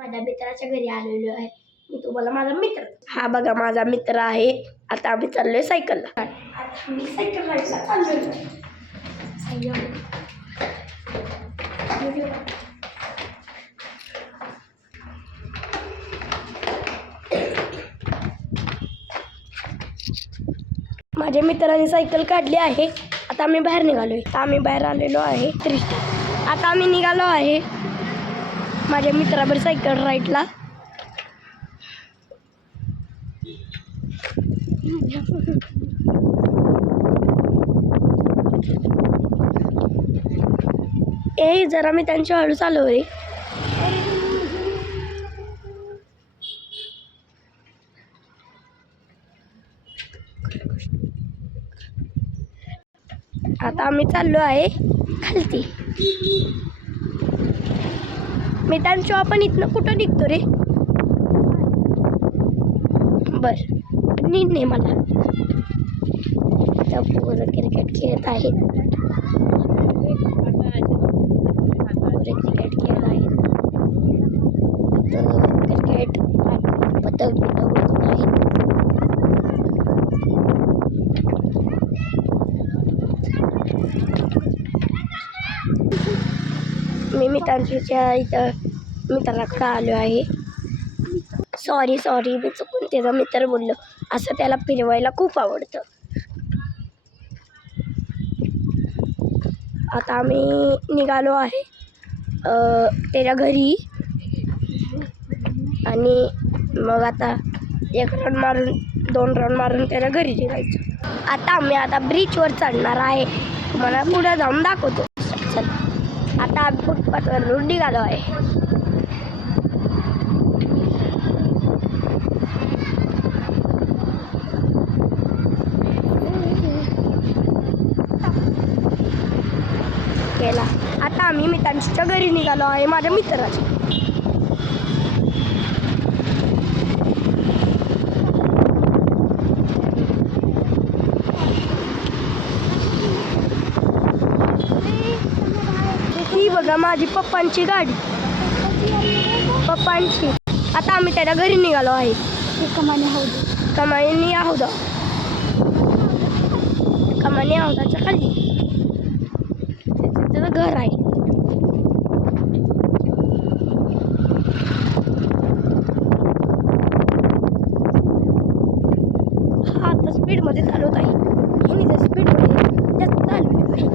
माझ्या मित्राच्या घरी आलेलो आहे. मी तुम्हाला माझा मित्र, हा बघा माझा मित्र आहे. आता आम्ही चाललोय सायकलला. आता मी सायकल राईडला चाललेलो आहे. माझ्या मित्राने सायकल काढली आहे. आता आम्ही बाहेर निघालोय. आम्ही बाहेर आलेलो आहे. आता आम्ही निघालो आहे माझ्या मित्राबर सायकल राईडला. ए जरा मी त्यांच्या हळू चालवले. आता आम्ही चाललो आहे खालती. मी त्यांच्या आपण इथनं कुठं निघतो रे. बर नीट नाही मला. त्या पोरं क्रिकेट खेळत आहेत. क्रिकेट खेळत आहेत. क्रिकेट पतंग उडवत आहेत. मी त्यांच्या इथं मित्राकडे आलो आहे. सॉरी मी चुकून त्याचा मित्र बोललो. असं त्याला फिरवायला खूप आवडतं. आता आम्ही निघालो आहे त्याच्या घरी. आणि मग आता 1 राऊंड मारून 2 राऊंड मारून त्याच्या घरी निघायचं. आता ब्रिजवर चढणार आहे. तुम्हाला पुढे जाऊन दाखवतो. चल आता आम्ही फुटपाथवरून निघालो आहे. केला. आता आम्ही मित्रांच्या घरी निघालो आहे माझ्या मित्राच्या. ही बघा माझी पप्पांची गाडी. पप्पांची. आता आम्ही त्याच्या घरी निघालो आहे. कमानी हौदाच्या खाली त्याचं घर आहे. हा आता स्पीडमध्ये चालवत आहे. स्पीडमध्ये जास्त चालवत आहे.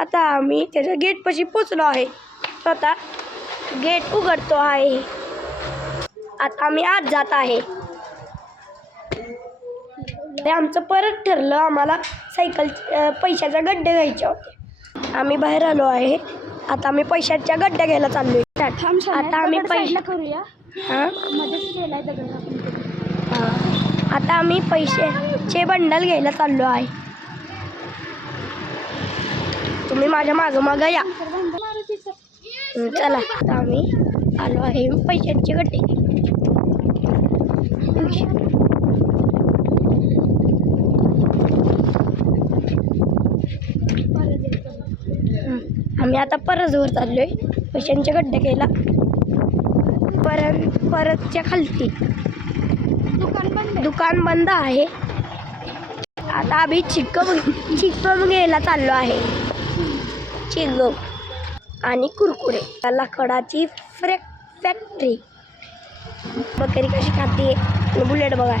आता आम्ही त्याच्या गेटपाशी पोचलो आहे. आता गेट उघडतो आहे. आता आम्ही आत जात आहे. आमचं परत ठरलं आम्हाला सायकल पैशाच्या गड्डे घ्यायचे होते. आम्ही बाहेर आलो आहे. आता आम्ही पैशाच्या गड्ड्या घ्यायला चाललोय. आता आम्ही पैसे करूया. आता आम्ही पैशाचे बंडल घ्यायला चाललो आहे. तुम्ही माझ्या मागं या. चला आता आम्ही आलो आहे पैशांचे गड्डे. आम्ही आता परतवर चाललोय पैशांचे गड्डे घ्यायला. परतच्या खालती दुकान बंद आहे. आता आम्ही चिक्कम घ्यायला चाललो आहे. चिंगम आणि कुरकुरे. लाकडाची फॅक्टरी. बकरी कशी खाते. बुलेट बघा.